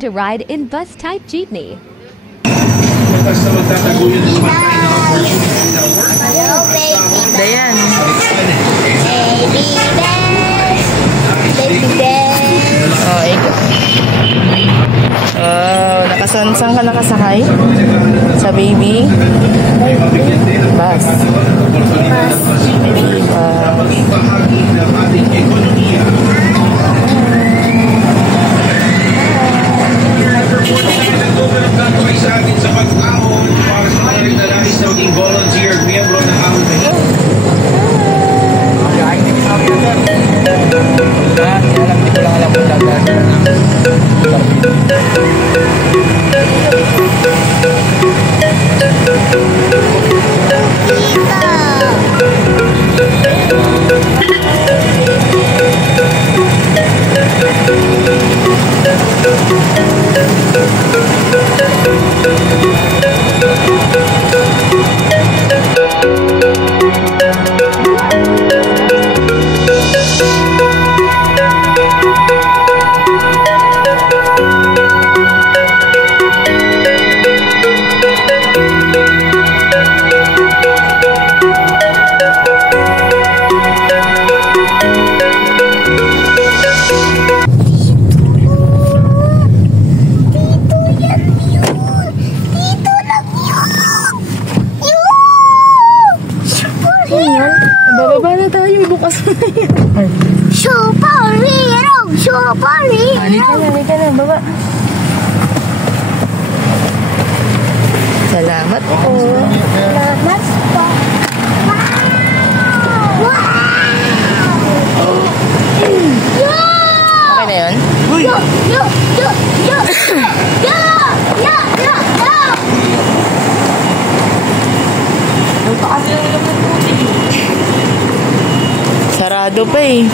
To ride in bus-type jeepney. Dayan. Oh, ikaw. Oh, saan ka nakasakay? Sa baby? Bus. Sa atin sa pag-ahon para sa mga rin na nais na maging volunteer, miyembro ng ahon na ito. Hindi ko lang alam kung Bababa na tayo, bukas na yan. Halika na, baba. Salamat po. Salamat po. Okay na yun? Sarado pa eh.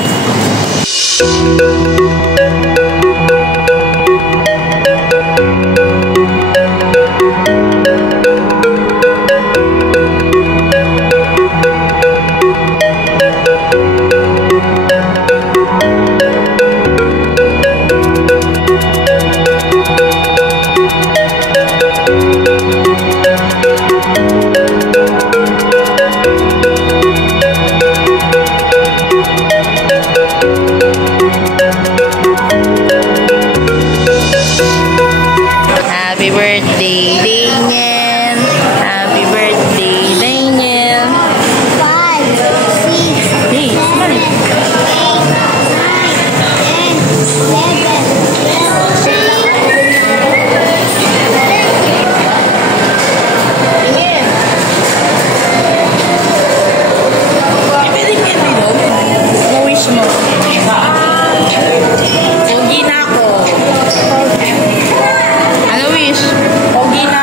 Happy birthday, Daniel. Happy birthday, Daniel. 5, 6, Hey, 7, 8, 9, 10, 11, 12, wish mo. Pogi na ako. Ano wish? Pogi na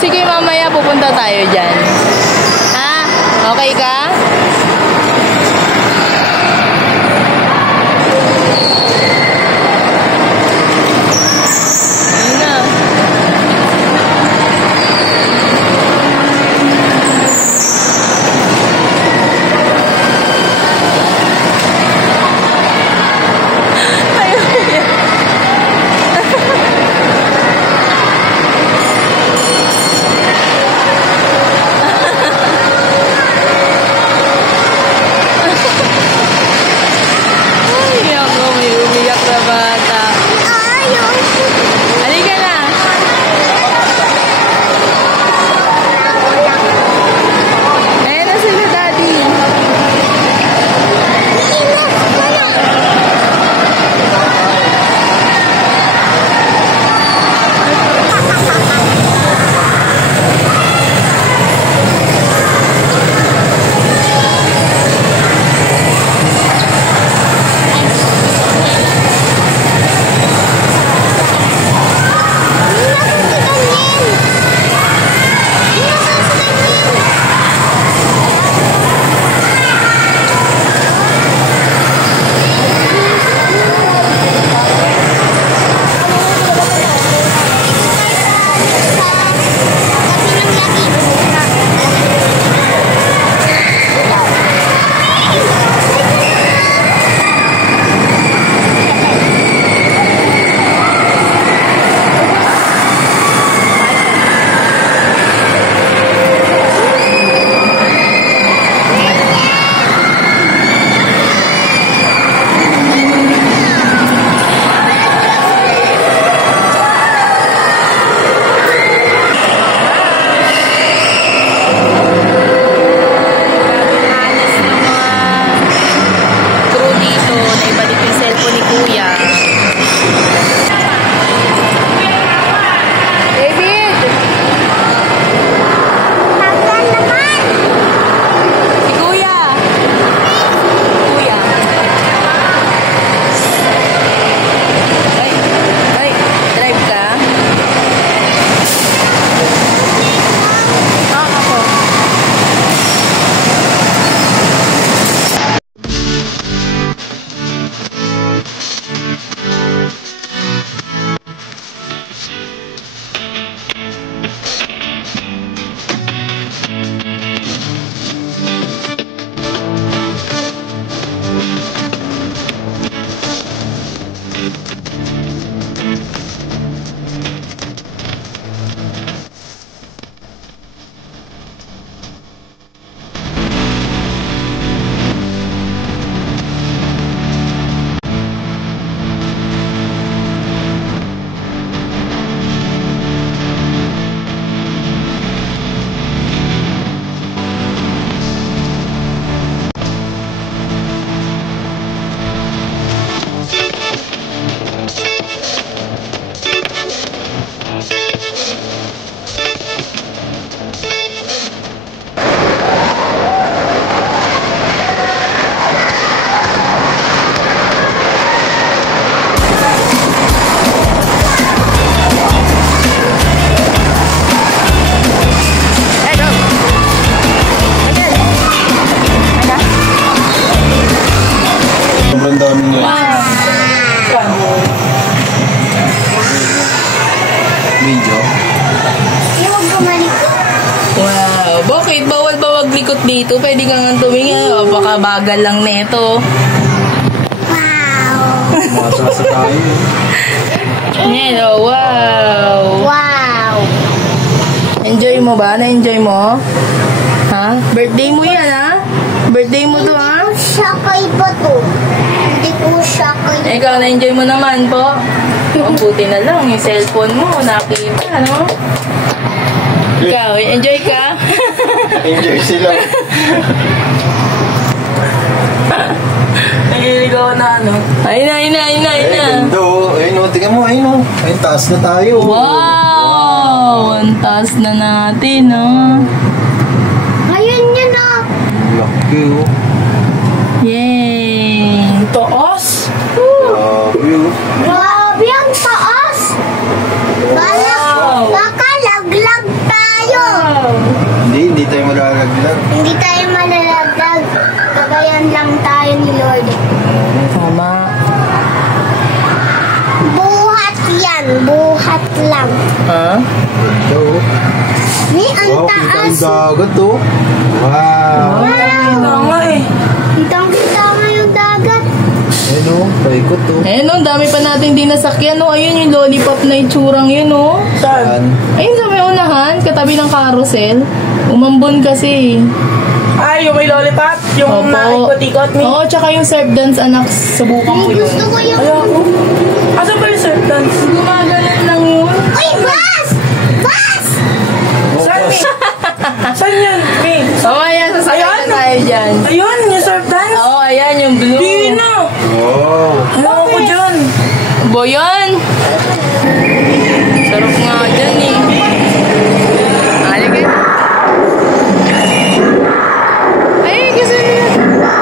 sige, mamaya pupunta tayo dyan. Ha? Okay ka? Ayun na. Dito, pwede kang tumingin. O, baka bagal lang neto. Wow! Masasa tayo. Yan, oh, wow! Wow! Enjoy mo ba? Na-enjoy mo? Ha? Birthday mo yan, ha? Birthday mo to, ha? Sakay pa to. Hindi ko sakay. Ikaw, na-enjoy mo naman po. Ang buti na lang, yung cellphone mo, nakita, no? Ikaw, enjoy ka? Enjoy sila. Nagiligaw na, ano? Ayun na, ayun na, ayun na, ayun na. Ganda, ayun o, tingnan mo, ayun o. Ayun, taas na tayo. Wow! Ang taas na natin, no? Ayun yun na. Laki o. Yay! Taas! Grabe o. Grabe ang taas. Wow! Baka laglag tayo. yan. Buhat lang. Ha? Ito. Ni, ang Wow, kita ang taas. dagat to. Wow. Wow! nga eh. Kitang-kita nga yung dagat. Ayun o, paikot to. Ayun o, dami pa natin din nasakyan o. Ayun yung lollipop na itsurang yun o. Saan? Ayun sa may unahan, katabi ng carousel. Umambon kasi. Ay, yung may lollipop, yung naikot-ikot ni. Oo, tsaka yung surf dance, anak, subukan ko yun. Gusto ko yung... Ayoko. Asan pa yung surf dance? Gumagalan lang yun. Uy, bus! Bus! Saan, Mi? Saan yun, Mi? Oo, ayan, sasakyan Ayan. na tayo dyan. Ayun, yung surf dance? Oo, ayan, yung blue. Di na. Wow. Ayoko dyan. Boyan! Sarap nga dyan eh. Halika. Ay, kasi nila.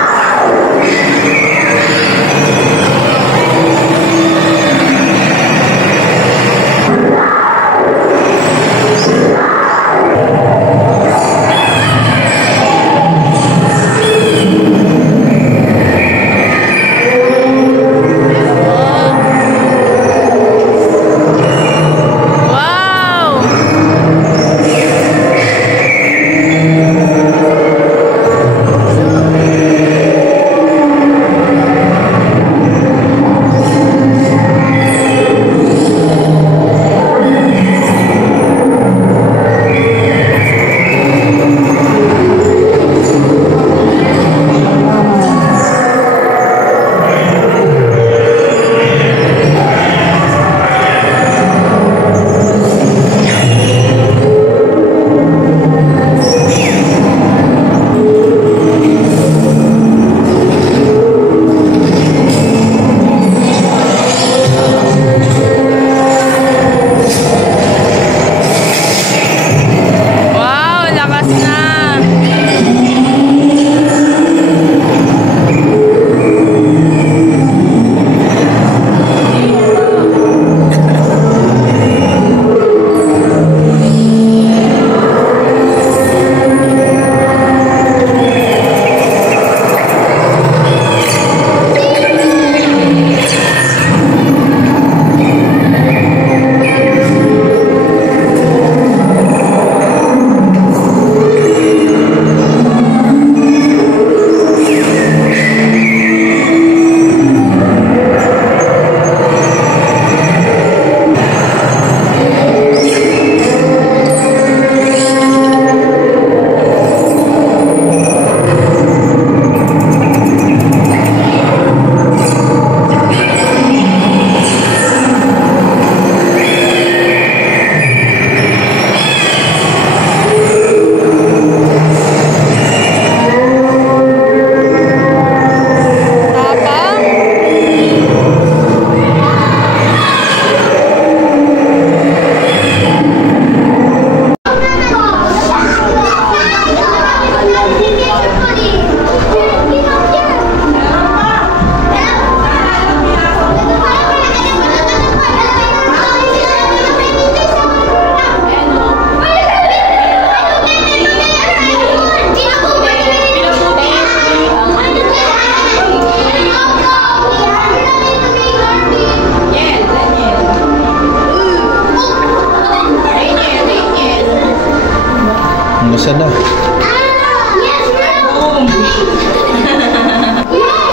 Nasaan na?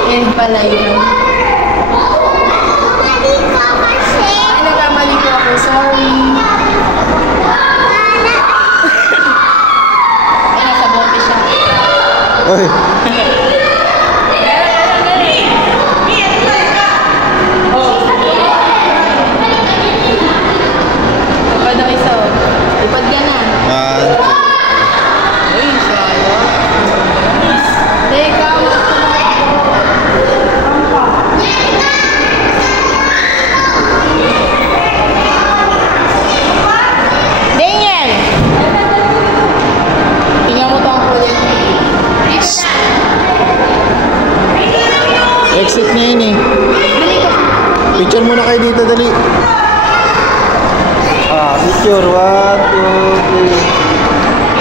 Yan pala yun. Ay, nagkamali ko ako. Sorry. Ay, nasa bote siya. Ay! Lipad na isa. Lipad ka na. Uy, sayo. Teka, Daniel! Tingnan mo to ang kulit. Exit na yun eh. Picture muna kayo dito, dali. Picture. 1, 2, 3.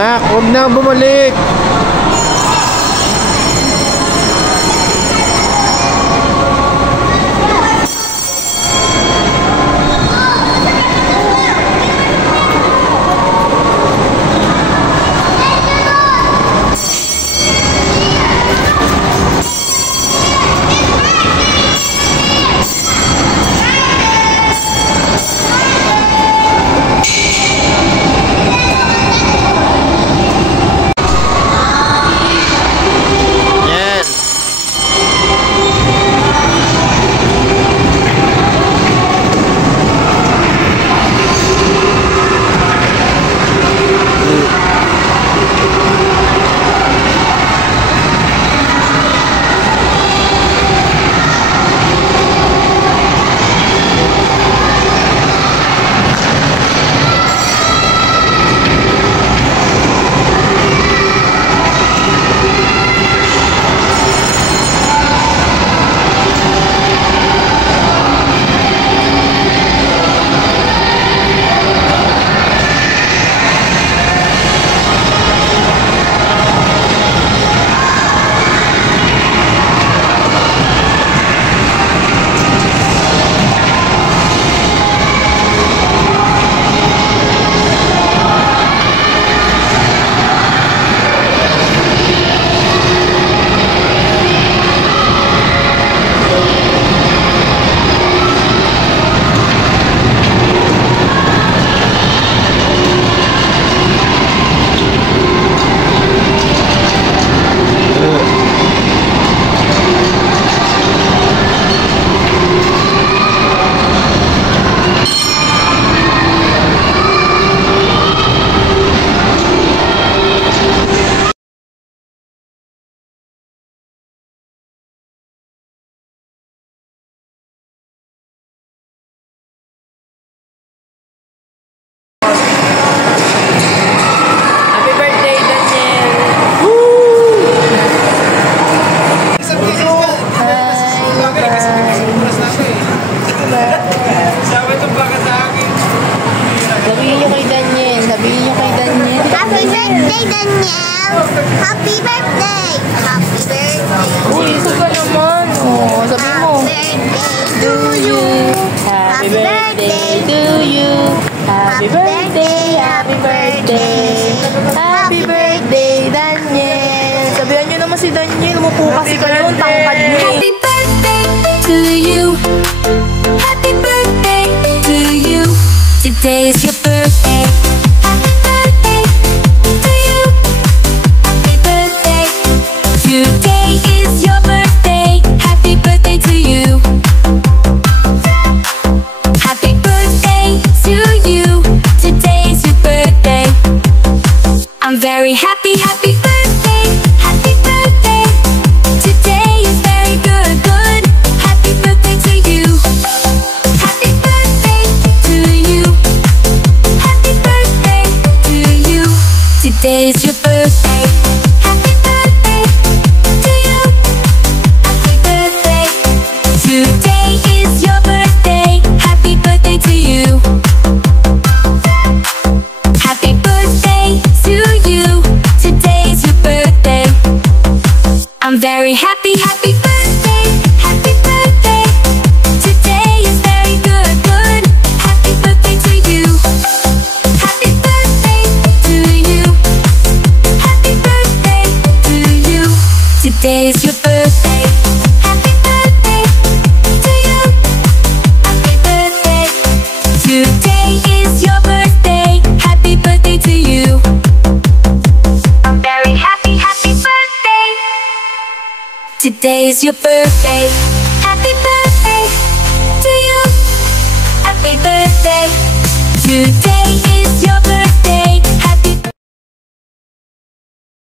Anak, huwag na bumalik. Happy birthday! Happy birthday! Uy, isa ka naman. Oh, sabi mo. To you! Happy birthday to you. Happy birthday, happy birthday. Happy birthday, Daniel. Sabihan niyo naman si Daniel. Umupo kasi kayo. Tangkad niyo. Happy birthday to you. Happy birthday to you. Today is your birthday. Happy birthday to you. Happy birthday. Today is your birthday. Happy birthday to you. Happy birthday to you. Today is your birthday. I'm very happy. Happy birthday. Happy birthday. Today is very good. Good. Happy birthday to you. Happy birthday to you. Happy birthday to you. Today is your birthday. Happy birthday to you. Happy birthday. Today is your birthday. Happy birthday to you. Happy birthday to you. Today is your birthday. I'm very happy. Happy birthday. Happy birthday. Today is very good. Good. Happy birthday to you. Happy birthday to you. Happy birthday to you. Today is your birthday. Happy birthday to you. Happy birthday. Today is your birthday. Happy birthday to you. I'm very happy. Happy birthday. Today is your birthday. Happy birthday to you. Happy birthday. Today is your birthday.